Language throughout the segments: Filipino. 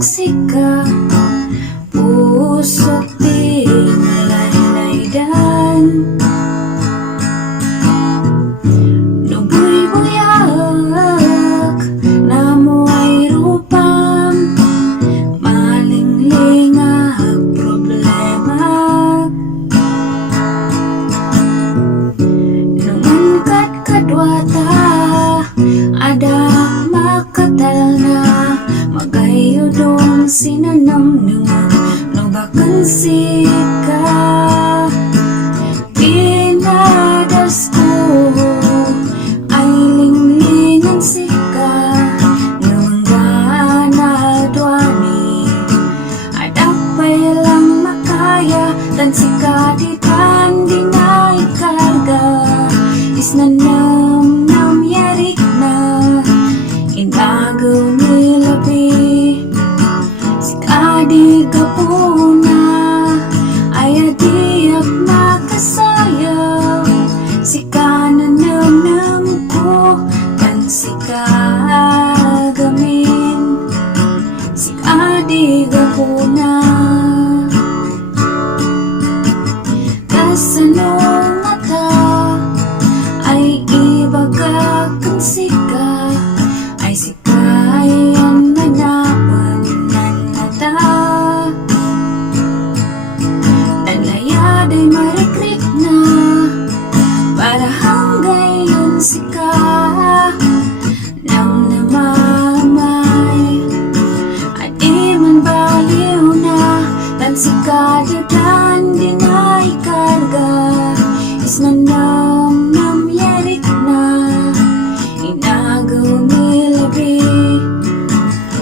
Sik-a, puso't di malaylaydan. Nubuy-buyak na mo ay rupam, malingling-ag problema. Nungangkat kadwata, ada makatal na magayo dong sinanamnungan no bakan Sik-a. Pinadas ko ay linglingan Sik-a, ngamanggana duani adapay lang makaya tan Sik-a di tan di na ikarga isnanam nam yarik na inagaw nilabi. Sik-a di Gapo na ay adiak makasayaw. Sik-a nanamnam ko kan Sik-a gamin. Sik-a di Gapo na kasano nga ta ay ibaga kan Sik-a. Ay Sik-a yan nanapan nanata. Tanlayaday marikrik na para hanggay yun Sik-a nang namamay. At di man baliw na tan Sik-a diyan di na ikarga isnanam nam yarik na inagaw nilabi.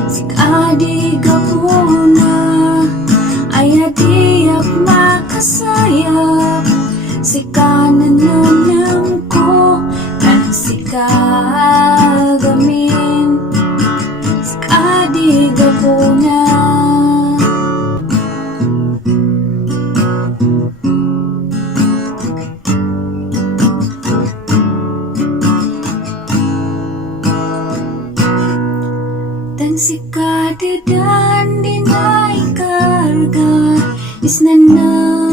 Sik-a di Gapo na ay adiak makasayap. Sik-a nananam ko kan Sik-a gamin. Sik-a di Gapo na. Tan Sik-a di dan di na ikarga isnanam